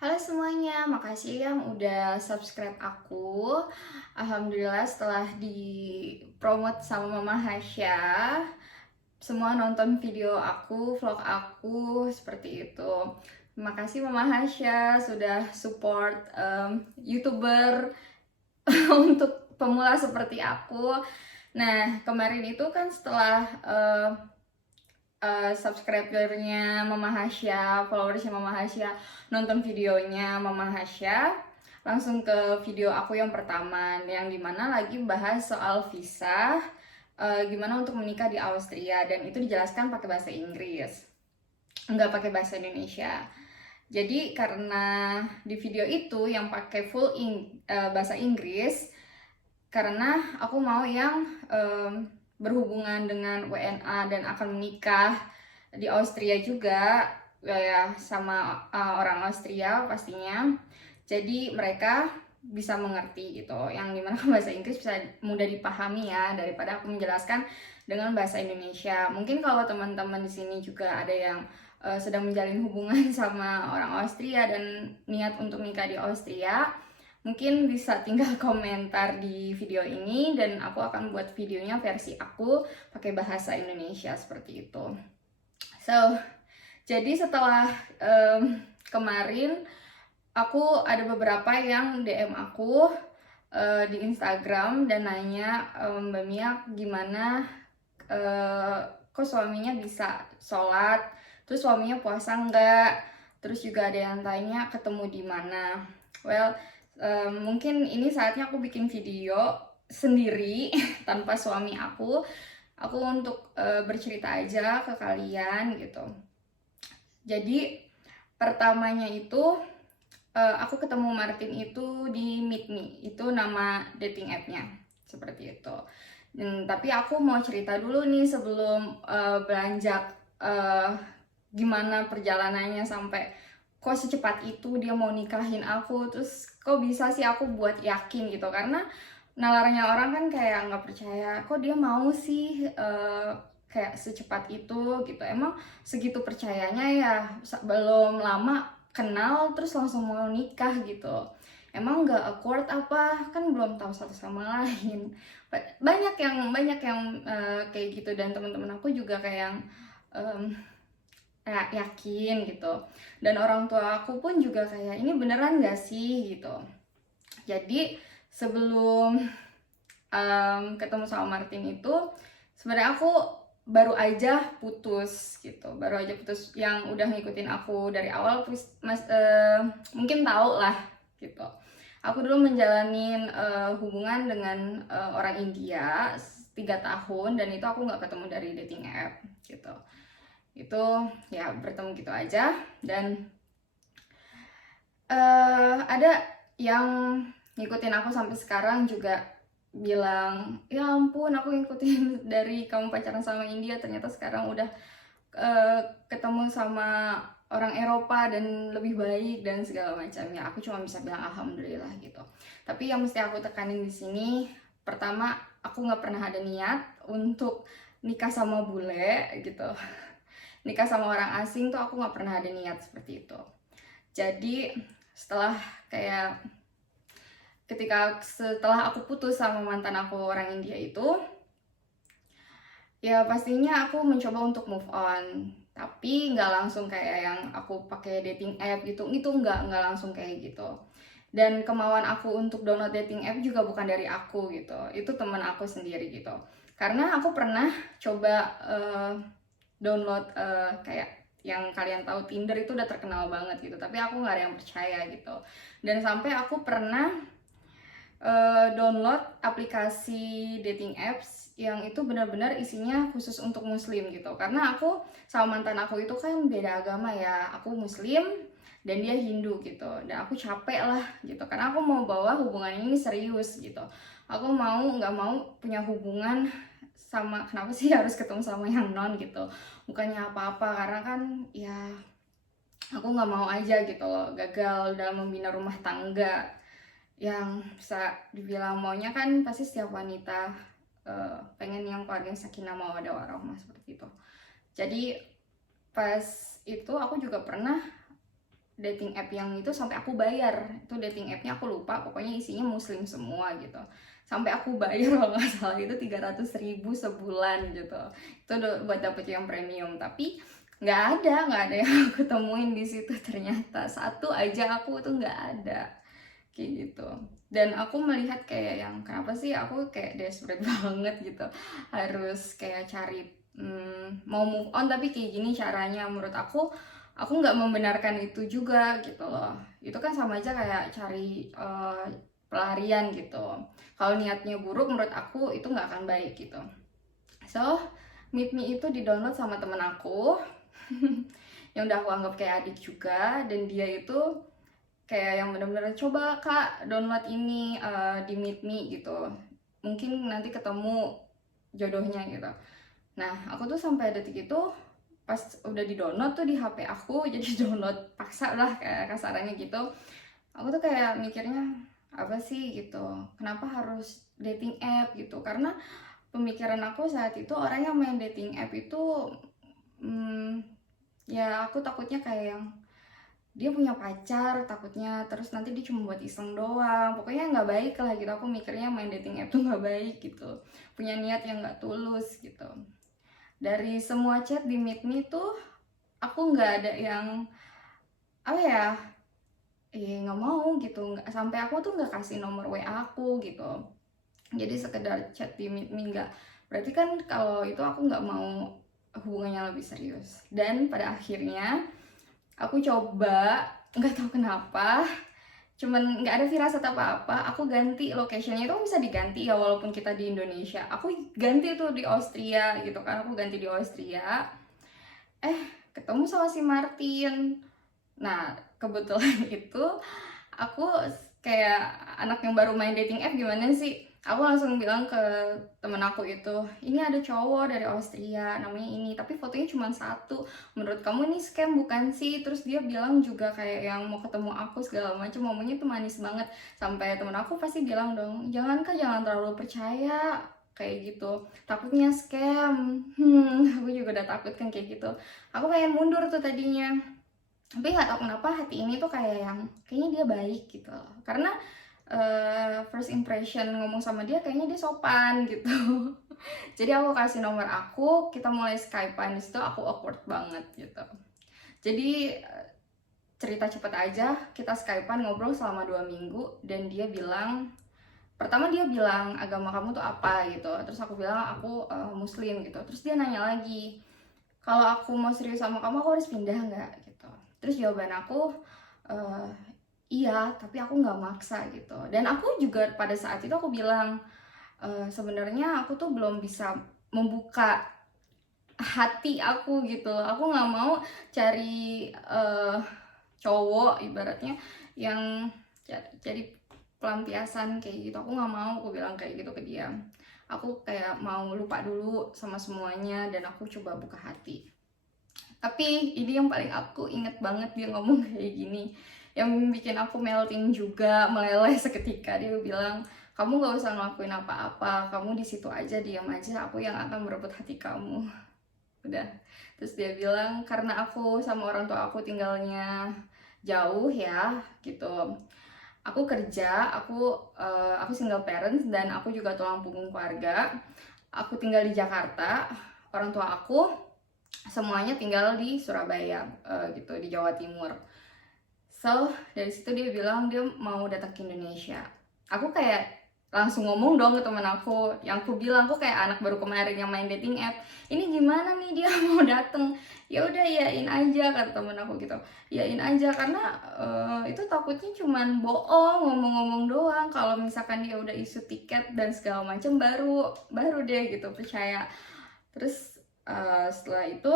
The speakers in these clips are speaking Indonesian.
Halo semuanya, makasih yang udah subscribe aku. Alhamdulillah setelah dipromot sama Mama Hasya, semua nonton video aku, vlog aku, seperti itu. Terima kasih Mama Hasya sudah support YouTuber untuk pemula seperti aku. Nah, kemarin itu kan setelah subscribernya Mama Hasya, followersnya Mama Hasya nonton videonya Mama Hasya, langsung ke video aku yang pertama, yang dimana lagi bahas soal visa, gimana untuk menikah di Austria, dan itu dijelaskan pakai bahasa Inggris, nggak pakai bahasa Indonesia. Jadi karena di video itu yang pakai bahasa Inggris, karena aku mau yang berhubungan dengan WNA dan akan menikah di Austria juga, ya sama orang Austria pastinya. Jadi mereka bisa mengerti gitu, yang dimana bahasa Inggris bisa mudah dipahami ya, daripada aku menjelaskan dengan bahasa Indonesia. Mungkin kalau teman-teman di sini juga ada yang sedang menjalin hubungan sama orang Austria dan niat untuk nikah di Austria, mungkin bisa tinggal komentar di video ini dan aku akan buat videonya versi aku pakai bahasa Indonesia seperti itu. So, jadi setelah kemarin aku ada beberapa yang DM aku di Instagram dan nanya, Mbak Mia gimana kok suaminya bisa sholat, terus suaminya puasa enggak, terus juga ada yang tanya ketemu di mana. Well, mungkin ini saatnya aku bikin video sendiri tanpa suami aku untuk bercerita aja ke kalian gitu. Jadi pertamanya itu aku ketemu Martin itu di Meet Me, itu nama dating app-nya, seperti itu. Tapi aku mau cerita dulu nih sebelum beranjak gimana perjalanannya sampai kok secepat itu dia mau nikahin aku, terus kok bisa sih aku buat yakin gitu, karena nalarnya orang kan kayak nggak percaya kok dia mau sih kayak secepat itu gitu. Emang segitu percayanya ya, belum lama kenal terus langsung mau nikah gitu. Emang nggak awkward apa, kan belum tahu satu sama lain. Banyak yang kayak gitu, dan teman-teman aku juga kayak um, yakin gitu, dan orang tua aku pun juga kayak ini beneran gak sih gitu. Jadi sebelum ketemu sama Martin itu sebenarnya aku baru aja putus gitu, yang udah ngikutin aku dari awal mungkin tahu lah gitu. Aku dulu menjalanin hubungan dengan orang India 3 tahun, dan itu aku nggak ketemu dari dating app gitu. Itu ya bertemu gitu aja, dan ada yang ngikutin aku sampai sekarang juga bilang, ya ampun aku ngikutin dari kamu pacaran sama India, ternyata sekarang udah ketemu sama orang Eropa dan lebih baik dan segala macamnya. Aku cuma bisa bilang alhamdulillah gitu. Tapi yang mesti aku tekanin di sini, pertama aku nggak pernah ada niat untuk nikah sama bule gitu. Nikah sama orang asing tuh aku nggak pernah ada niat seperti itu. Jadi kayak setelah aku putus sama mantan aku orang India itu, ya pastinya aku mencoba untuk move on, tapi nggak langsung kayak yang aku pakai dating app gitu, itu nggak langsung kayak gitu. Dan kemauan aku untuk download dating app juga bukan dari aku gitu, itu teman aku sendiri gitu. Karena aku pernah coba download kayak yang kalian tahu Tinder itu udah terkenal banget gitu, tapi aku nggak ada yang percaya gitu. Dan sampai aku pernah download aplikasi dating apps yang itu benar-benar isinya khusus untuk muslim gitu, karena aku sama mantan aku itu kan beda agama ya, aku muslim dan dia Hindu gitu, dan aku capek lah gitu, karena aku mau bawa hubungan ini serius gitu. Aku nggak mau punya hubungan sama, kenapa sih harus ketemu sama yang non gitu, bukannya apa-apa, karena kan ya aku nggak mau aja gitu loh gagal dalam membina rumah tangga. Yang bisa dibilang maunya kan pasti setiap wanita pengen yang keluarga sakinah mawaddah warahmah seperti itu. Jadi pas itu aku juga pernah dating app yang itu sampai aku bayar. Itu dating appnya aku lupa, pokoknya isinya muslim semua gitu. Sampai aku bayar kalau nggak salah itu 300.000 sebulan gitu. Itu buat dapet yang premium. Tapi nggak ada yang aku temuin di situ ternyata. Satu aja aku tuh nggak ada kayak gitu. Dan aku melihat kayak yang kenapa sih aku kayak desperate banget gitu, harus kayak cari mau move on tapi kayak gini caranya. Menurut aku nggak membenarkan itu juga gitu loh. Itu kan sama aja kayak cari pelarian gitu. Kalau niatnya buruk menurut aku itu nggak akan baik gitu. So Meet Me itu di-download sama temen aku yang udah aku anggap kayak adik juga, dan dia itu kayak yang bener-bener coba kak download ini di Meet Me gitu, mungkin nanti ketemu jodohnya gitu. Nah aku tuh sampai detik itu pas udah di download tuh di HP aku jadi download paksa lah kayak kasarannya gitu. Aku tuh kayak mikirnya apa sih gitu, kenapa harus dating app gitu, karena pemikiran aku saat itu orang yang main dating app itu ya aku takutnya kayak yang dia punya pacar takutnya, terus nanti dia cuma buat iseng doang, pokoknya nggak baik lah gitu. Aku mikirnya main dating app tuh nggak baik gitu, punya niat yang nggak tulus gitu. Dari semua chat di Meet Me tuh aku nggak ada yang apa ya, nggak mau gitu, nggak sampai aku tuh nggak kasih nomor WA aku gitu, jadi sekedar chat di Meet Me. Nggak berarti kan kalau itu aku nggak mau hubungannya lebih serius. Dan pada akhirnya aku coba, nggak tahu kenapa, cuman nggak ada firasat apa-apa, aku ganti locationnya. Itu bisa diganti ya walaupun kita di Indonesia. Aku ganti tuh di Austria gitu kan, aku ganti di Austria. Ketemu sama si Martin. Nah kebetulan itu aku kayak anak yang baru main dating app gimana sih, aku langsung bilang ke temen aku itu, ini ada cowok dari Austria namanya ini, tapi fotonya cuma satu, menurut kamu ini scam bukan sih? Terus dia bilang juga kayak yang mau ketemu aku segala macam, ngomongnya tuh manis banget. Sampai temen aku pasti bilang dong, jangan terlalu percaya kayak gitu, takutnya scam. Aku juga udah takut kan kayak gitu. Aku pengen mundur tuh tadinya, tapi nggak tahu kenapa hati ini tuh kayak yang kayaknya dia baik gitu loh. Karena first impression ngomong sama dia kayaknya dia sopan gitu. Jadi aku kasih nomor aku, kita mulai Skypean. Di situ aku awkward banget gitu. Jadi cerita cepet aja, kita Skypean ngobrol selama 2 minggu, dan dia bilang, pertama dia bilang agama kamu tuh apa gitu. Terus aku bilang aku muslim gitu. Terus dia nanya lagi, kalau aku mau serius sama kamu aku harus pindah nggak gitu. Terus jawaban aku iya, tapi aku nggak maksa gitu. Dan aku juga pada saat itu aku bilang sebenarnya aku tuh belum bisa membuka hati aku gitu. Aku nggak mau cari cowok ibaratnya yang jadi pelampiasan kayak gitu. Aku nggak mau, aku bilang kayak gitu ke dia. Aku kayak mau lupa dulu sama semuanya dan aku coba buka hati. Tapi ini yang paling aku inget banget, dia ngomong kayak gini, yang bikin aku melting juga, meleleh seketika. Dia bilang, kamu gak usah ngelakuin apa-apa, kamu di situ aja, diam aja, aku yang akan merebut hati kamu. Udah. Terus dia bilang, karena aku sama orang tua aku tinggalnya jauh ya gitu, aku kerja, aku single parents, dan aku juga tulang punggung keluarga. Aku tinggal di Jakarta, orang tua aku semuanya tinggal di Surabaya gitu, di Jawa Timur. So dari situ dia bilang dia mau datang ke Indonesia. Aku kayak langsung ngomong dong ke teman aku, yang aku bilang aku kayak anak baru kemarin yang main dating app, ini gimana nih dia mau datang. Ya udah yain aja kata temen aku gitu, yain aja, karena itu takutnya cuman bohong, ngomong-ngomong doang. Kalau misalkan dia udah isu tiket dan segala macam, baru deh gitu percaya. Terus setelah itu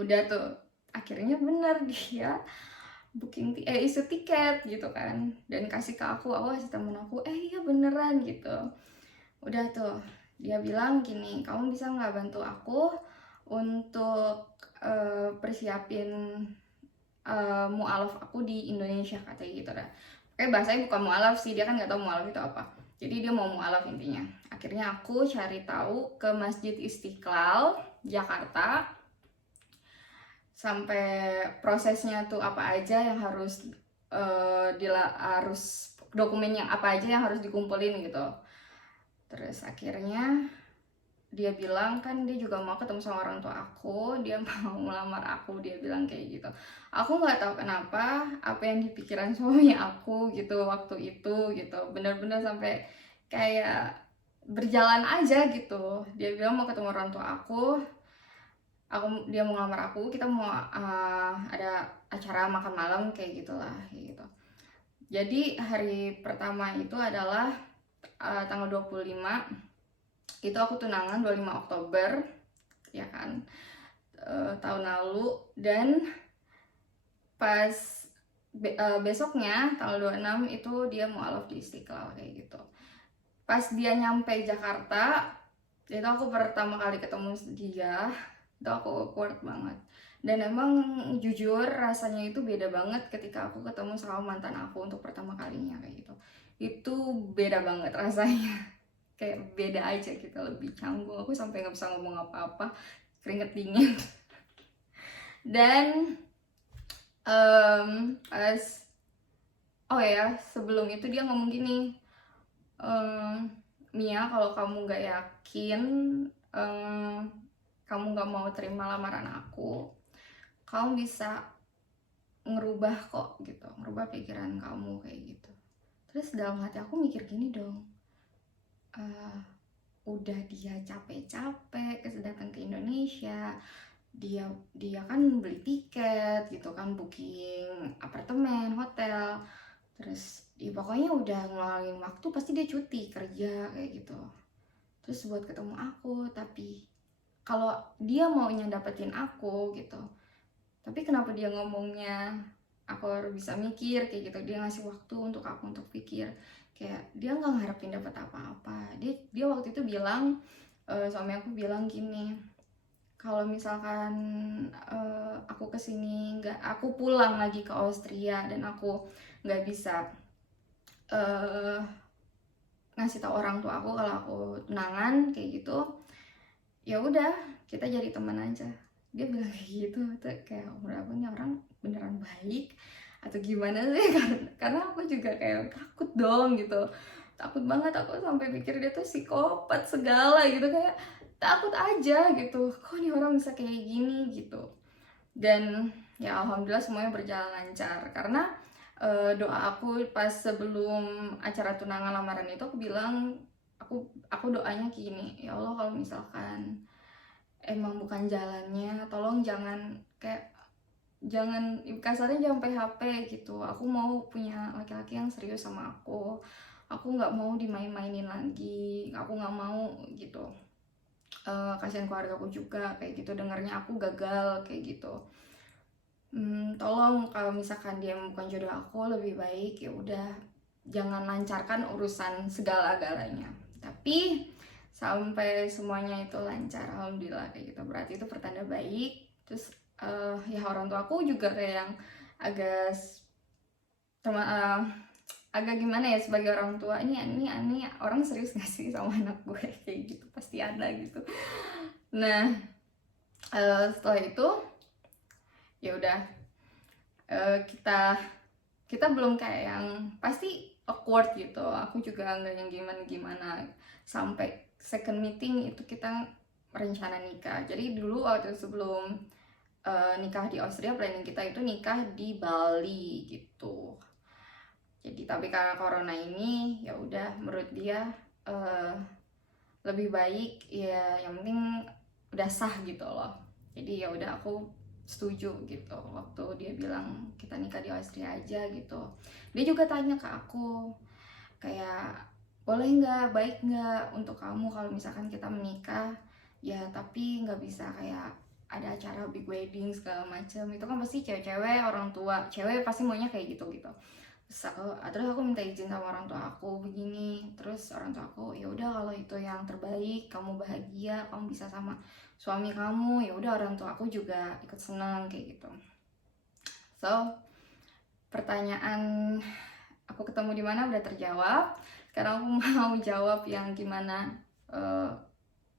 udah tuh akhirnya bener dia isu tiket gitu kan, dan kasih ke aku kasih temen aku, iya beneran gitu. Udah tuh dia bilang gini, kamu bisa nggak bantu aku untuk persiapin mualaf aku di Indonesia, katanya gitu dah. Kayak bahasanya bukan mualaf sih, dia kan nggak tahu mualaf itu apa, jadi dia mau mualaf intinya. Akhirnya aku cari tahu ke Masjid Istiqlal Jakarta. sampai prosesnya tuh apa aja yang harus harus dokumen yang apa aja yang harus dikumpulin gitu. Terus akhirnya dia bilang kan dia juga mau ketemu sama orang tua aku, dia mau melamar aku, dia bilang kayak gitu. Aku nggak tahu kenapa apa yang di pikiran suami aku gitu waktu itu gitu, bener-bener sampai kayak berjalan aja gitu. Dia bilang mau ketemu orang tua dia mau ngelamar aku, kita mau ada acara makan malam kayak gitulah kayak gitu. Jadi hari pertama itu adalah tanggal 25, itu aku tunangan 25 Oktober ya kan, tahun lalu. Dan pas besoknya tanggal 26 itu dia mualaf di Istiqlal kayak gitu. Pas dia nyampe Jakarta, itu aku pertama kali ketemu dia, itu aku awkward banget. Dan emang jujur rasanya itu beda banget ketika aku ketemu sama mantan aku untuk pertama kalinya kayak gitu. Itu beda banget rasanya. Kayak beda aja gitu, lebih canggung. Aku sampai nggak bisa ngomong apa-apa, keringet dingin. Dan pas oh ya sebelum itu dia ngomong gini, Mia, kalau kamu nggak yakin, kamu nggak mau terima lamaran aku, kamu bisa ngerubah kok gitu, ngerubah pikiran kamu kayak gitu. Terus dalam hati aku mikir gini dong, udah dia capek-capek datang ke Indonesia, dia kan beli tiket gitu kan, booking apartemen, hotel, terus ya pokoknya udah ngeluangin waktu, pasti dia cuti kerja kayak gitu, terus buat ketemu aku. Tapi kalau dia maunya dapetin aku gitu, tapi kenapa dia ngomongnya aku harus bisa mikir kayak gitu, dia ngasih waktu untuk aku untuk pikir, kayak dia nggak ngarepin dapat apa-apa. Dia waktu itu bilang, suami aku bilang gini, kalau misalkan aku kesini aku pulang lagi ke Austria dan aku nggak bisa ngasih tahu orang tua aku kalau aku tunangan kayak gitu, ya udah kita jadi teman aja. Dia bilang kayak gitu. Tuh kayak berapa nih orang beneran baik atau gimana sih? Karena aku juga kayak takut dong gitu, takut banget. Aku sampai pikir dia tuh psikopat segala gitu, kayak takut aja gitu, kok nih orang bisa kayak gini gitu. Dan ya alhamdulillah semuanya berjalan lancar, karena doa aku pas sebelum acara tunangan lamaran itu, aku bilang, aku doanya gini, ya Allah kalau misalkan emang bukan jalannya, tolong jangan kasarnya jangan PHP gitu. Aku mau punya laki-laki yang serius sama aku nggak mau dimain-mainin lagi, aku nggak mau gitu. Kasihan keluarga aku juga kayak gitu dengarnya aku gagal kayak gitu. Tolong kalau misalkan dia bukan jodoh aku, lebih baik ya udah jangan lancarkan urusan segala-galanya. Tapi sampai semuanya itu lancar, alhamdulillah kayak gitu, berarti itu pertanda baik. Terus ya orang tua aku juga kayak yang agak agak gimana ya, sebagai orang tua, ini orang serius gak sih sama anak gue kayak gitu, pasti ada gitu. Nah setelah itu ya udah, kita belum kayak yang pasti awkward gitu. Aku juga nggak yang gimana sampai second meeting itu kita rencana nikah. Jadi dulu waktu sebelum nikah di Austria, planning kita itu nikah di Bali gitu. Jadi tapi karena corona ini ya udah, menurut dia lebih baik ya yang penting udah sah gitu loh. Jadi ya udah aku setuju gitu waktu dia bilang kita nikah di Austria aja gitu. Dia juga tanya ke aku kayak, boleh nggak, baik nggak untuk kamu kalau misalkan kita menikah ya, tapi nggak bisa kayak ada acara big wedding segala macam. Itu kan pasti cewek-cewek, orang tua cewek pasti maunya kayak gitu. Terus aku minta izin sama orang tua aku begini, terus orang tua aku ya udah kalau itu yang terbaik, kamu bahagia, kamu bisa sama suami kamu, ya udah, orang tua aku juga ikut senang kayak gitu. So pertanyaan aku ketemu di mana udah terjawab. Sekarang aku mau jawab yang gimana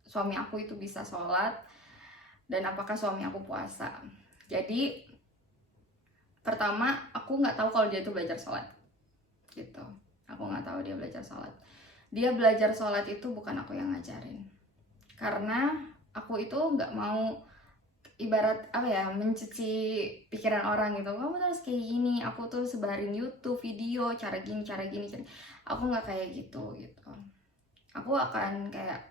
suami aku itu bisa sholat dan apakah suami aku puasa. Jadi pertama aku nggak tahu kalau dia itu belajar sholat gitu. Aku nggak tahu dia belajar sholat. Dia belajar sholat itu bukan aku yang ngajarin, karena aku itu nggak mau ibarat apa ya, mencuci pikiran orang gitu. Kamu harus kayak gini, aku tuh sebarin YouTube video cara gini cara gini. Aku nggak kayak gitu. Aku akan kayak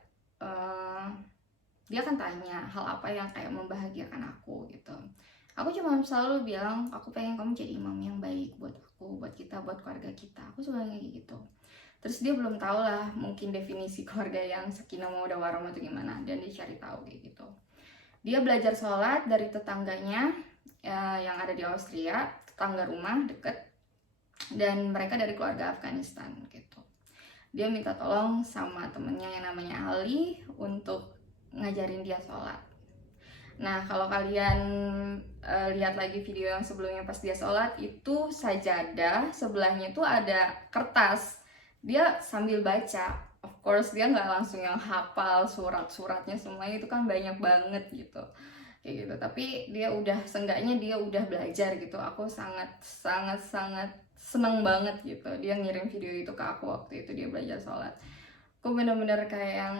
dia akan tanya hal apa yang kayak membahagiakan aku gitu. Aku cuma selalu bilang aku pengen kamu jadi imam yang baik buat aku, buat kita, buat keluarga kita. Aku suka kayak gitu. Terus dia belum tahu lah mungkin definisi keluarga yang sakinah mawaddah warahmah itu gimana, dan dia cari tahu kayak gitu. Dia belajar sholat dari tetangganya yang ada di Austria, tetangga rumah deket, dan mereka dari keluarga Afghanistan gitu. Dia minta tolong sama temennya yang namanya Ali untuk ngajarin dia sholat. Nah, kalau kalian lihat lagi video yang sebelumnya pas dia sholat, itu sajadah sebelahnya tuh ada kertas. Dia sambil baca. Of course dia nggak langsung yang hafal surat-suratnya semuanya, itu kan banyak banget gitu. Kayak gitu. Tapi dia udah, seenggaknya dia udah belajar gitu. Aku sangat seneng banget gitu. Dia ngirim video itu ke aku waktu itu dia belajar sholat. Aku bener-bener kayak yang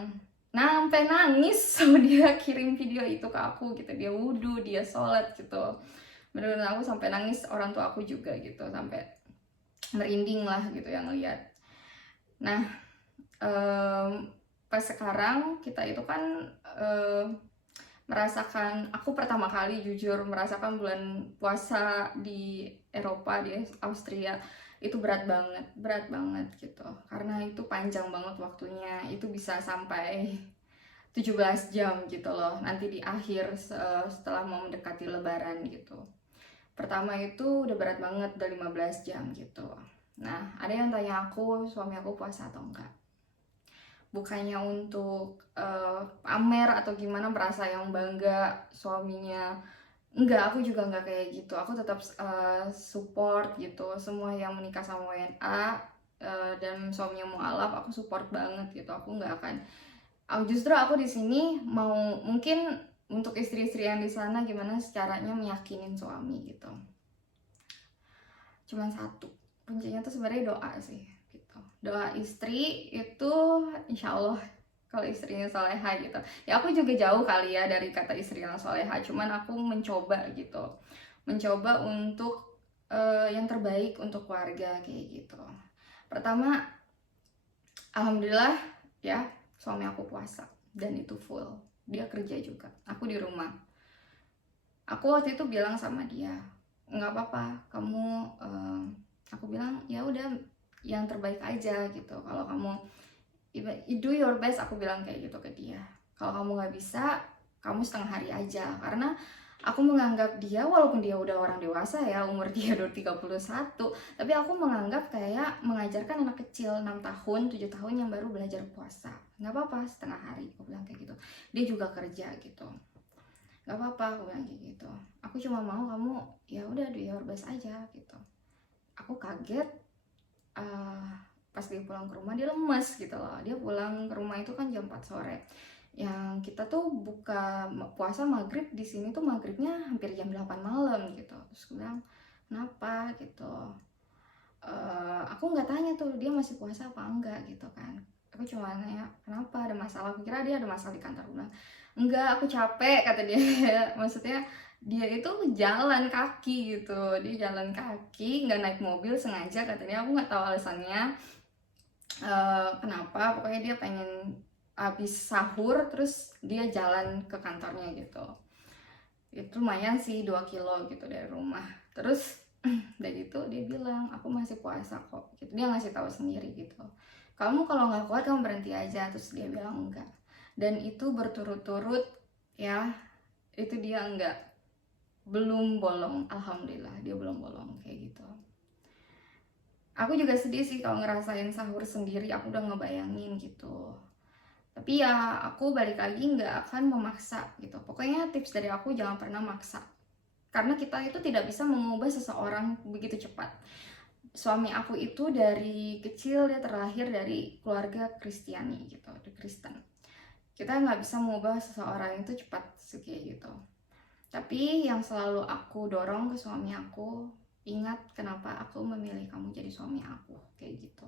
sampai nangis sama dia kirim video itu ke aku gitu. Dia wudhu, dia sholat gitu. Bener-bener aku sampai nangis, orang tua aku juga gitu, sampai merinding lah gitu yang lihat. Nah, pas sekarang kita itu kan merasakan, aku pertama kali jujur merasakan bulan puasa di Eropa, di Austria itu berat banget gitu, karena itu panjang banget waktunya. Itu bisa sampai 17 jam gitu loh nanti di akhir setelah mau mendekati lebaran gitu. Pertama itu udah berat banget, udah 15 jam gitu. Nah, ada yang tanya aku, suami aku puasa atau enggak. Bukannya untuk pamer atau gimana, merasa yang bangga suaminya. Enggak, aku juga enggak kayak gitu. Aku tetap support gitu. Semua yang menikah sama WNA dan suaminya mualaf, aku support banget gitu. Aku enggak akan, justru aku di sini mau, mungkin untuk istri-istri yang di sana gimana caranya meyakinin suami gitu. Cuman satu, kuncinya tuh sebenarnya doa sih gitu. Doa istri itu insya Allah, kalau istrinya soleha gitu. Ya aku juga jauh kali ya dari kata istri yang soleha, cuman aku mencoba gitu, mencoba untuk yang terbaik untuk keluarga kayak gitu. Pertama, alhamdulillah ya, suami aku puasa dan itu full. Dia kerja juga, aku di rumah. Aku waktu itu bilang sama dia, nggak apa-apa kamu, aku bilang ya udah yang terbaik aja gitu. Kalau kamu do your best, aku bilang kayak gitu ke dia. Kalau kamu nggak bisa, kamu setengah hari aja. Karena aku menganggap dia, walaupun dia udah orang dewasa ya, umur dia udah 31, tapi aku menganggap kayak mengajarkan anak kecil 6 tahun, 7 tahun yang baru belajar puasa. Nggak apa-apa setengah hari, aku bilang kayak gitu. Dia juga kerja gitu, nggak apa-apa, aku bilang kayak gitu. Aku cuma mau kamu ya udah do your best aja gitu. Aku kaget pas dia pulang ke rumah, dia lemes gitu loh. Dia pulang ke rumah itu kan jam 4 sore. Yang kita tuh buka puasa maghrib di sini tuh maghribnya hampir jam 8 malam gitu. Terus gue bilang, kenapa gitu. Aku nggak tanya tuh dia masih puasa apa enggak gitu kan. Aku cuma nanya, kenapa, ada masalah? Aku kira dia ada masalah di kantor. Gue bilang, enggak, aku capek, kata dia. Maksudnya dia itu jalan kaki gitu. Dia jalan kaki, nggak naik mobil sengaja, katanya. Aku nggak tahu alasannya kenapa, pokoknya dia pengen habis sahur terus dia jalan ke kantornya gitu. Itu lumayan sih, 2 kilo gitu dari rumah. Terus dari itu dia bilang, aku masih puasa kok gitu. Dia ngasih tahu sendiri gitu, kamu kalau nggak kuat kamu berhenti aja. Terus dia bilang enggak, dan itu berturut-turut ya. Itu dia enggak, belum bolong, alhamdulillah dia belum bolong kayak gitu. Aku juga sedih sih kalau ngerasain sahur sendiri, aku udah ngebayangin gitu. Tapi ya aku balik lagi nggak akan memaksa gitu. Pokoknya tips dari aku, jangan pernah maksa. Karena kita itu tidak bisa mengubah seseorang begitu cepat. Suami aku itu dari kecil dia terlahir dari keluarga Kristiani gitu, di Kristen. Kita nggak bisa mengubah seseorang itu cepat kayak gitu. Tapi yang selalu aku dorong ke suami aku, ingat kenapa aku memilih kamu jadi suami aku, kayak gitu.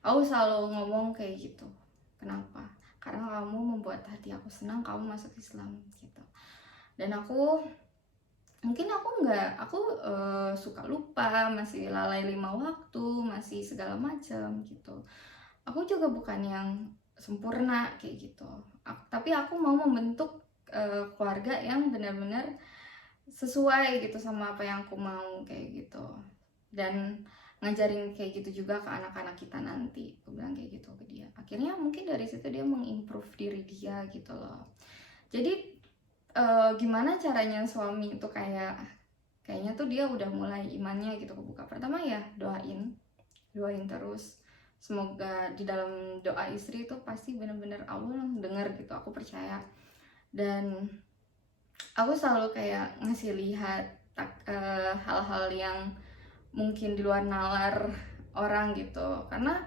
Aku selalu ngomong kayak gitu. Kenapa? Karena kamu membuat hati aku senang, kamu masuk Islam gitu. Dan mungkin aku suka lupa, masih lalai 5 waktu, masih segala macam gitu. Aku juga bukan yang sempurna kayak gitu. Tapi aku mau membentuk keluarga yang benar-benar sesuai gitu sama apa yang aku mau kayak gitu. Dan ngajarin kayak gitu juga ke anak-anak kita nanti. Aku bilang kayak gitu ke dia. Akhirnya mungkin dari situ dia mengimprove diri dia gitu loh. Jadi gimana caranya suami itu kayaknya tuh dia udah mulai imannya gitu kebuka. Pertama ya doain terus. Semoga di dalam doa istri itu pasti benar-benar Allah dengar gitu, aku percaya. Dan aku selalu kayak ngasih lihat hal-hal yang mungkin di luar nalar orang gitu, karena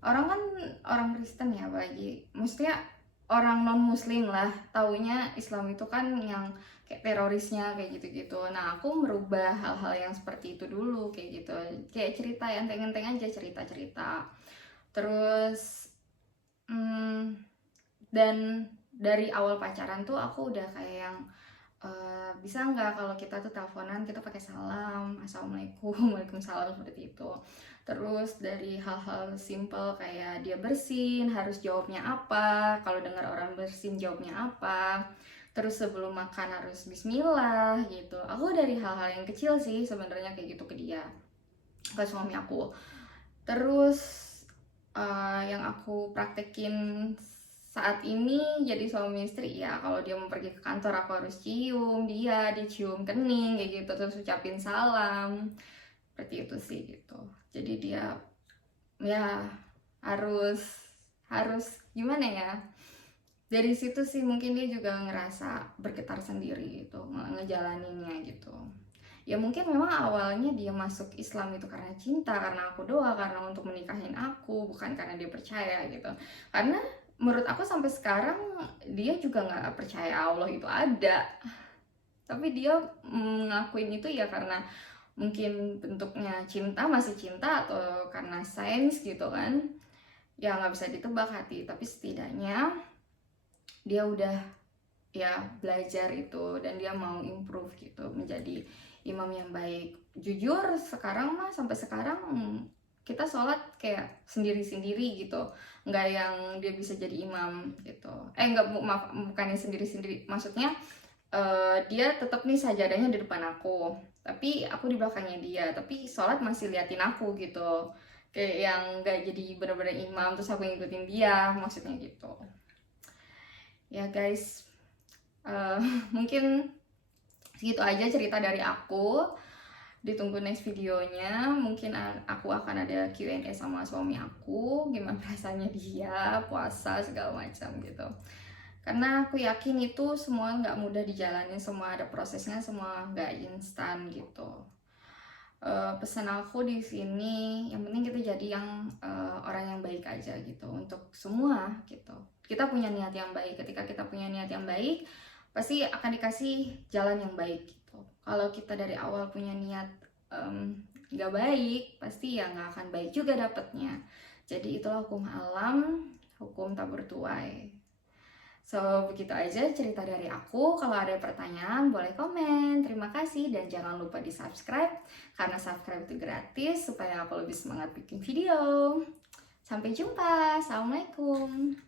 orang kan orang Kristen ya, apalagi maksudnya orang non muslim lah, taunya Islam itu kan yang kayak terorisnya kayak gitu-gitu. Nah aku merubah hal-hal yang seperti itu dulu kayak gitu, kayak cerita yang enteng-enteng aja, cerita-cerita. Terus dan dari awal pacaran tuh aku udah kayak yang bisa nggak kalau kita tuh teleponan kita pakai salam, assalamualaikum, waalaikumsalam, seperti itu. Terus dari hal-hal simple kayak dia bersin harus jawabnya apa, kalau dengar orang bersin jawabnya apa. Terus sebelum makan harus bismillah gitu. Aku dari hal-hal yang kecil sih sebenarnya kayak gitu ke dia, ke suami aku. Terus yang aku praktekin saat ini jadi suami istri ya, kalau dia mau pergi ke kantor aku harus cium dia cium kening kayak gitu, terus ucapin salam, seperti itu sih gitu. Jadi dia ya harus gimana ya, dari situ sih mungkin dia juga ngerasa bergetar sendiri gitu ngejalaninnya gitu. Ya mungkin memang awalnya dia masuk Islam itu karena cinta, karena aku doa, karena untuk menikahin aku, bukan karena dia percaya gitu. Karena menurut aku sampai sekarang dia juga nggak percaya Allah itu ada. Tapi dia ngakuin itu ya karena mungkin bentuknya cinta, masih cinta, atau karena sains gitu kan. Ya nggak bisa ditebak hati, tapi setidaknya dia udah ya belajar itu dan dia mau improve gitu menjadi imam yang baik. Jujur sekarang mah sampai sekarang kita sholat kayak sendiri-sendiri gitu, nggak yang dia bisa jadi imam gitu. Nggak, maaf, bukannya sendiri-sendiri, maksudnya dia tetap nih sajadahnya di depan aku, tapi aku di belakangnya dia, tapi sholat masih liatin aku gitu, kayak yang nggak jadi bener-bener imam terus aku ngikutin dia, maksudnya gitu ya guys. Mungkin segitu aja cerita dari aku. Ditunggu next videonya, mungkin aku akan ada Q&A sama suami aku, gimana rasanya dia puasa segala macam gitu. Karena aku yakin itu semua nggak mudah dijalanin, semua ada prosesnya, semua nggak instan gitu. Pesan aku di sini, yang penting kita jadi yang orang yang baik aja gitu untuk semua gitu. Kita punya niat yang baik, ketika kita punya niat yang baik pasti akan dikasih jalan yang baik gitu. Kalau kita dari awal punya niat nggak baik, pasti ya nggak akan baik juga dapetnya. Jadi itulah hukum alam, hukum tak bertuai. So, begitu aja cerita dari aku. Kalau ada pertanyaan, boleh komen. Terima kasih dan jangan lupa di subscribe, karena subscribe itu gratis supaya aku lebih semangat bikin video. Sampai jumpa. Assalamualaikum.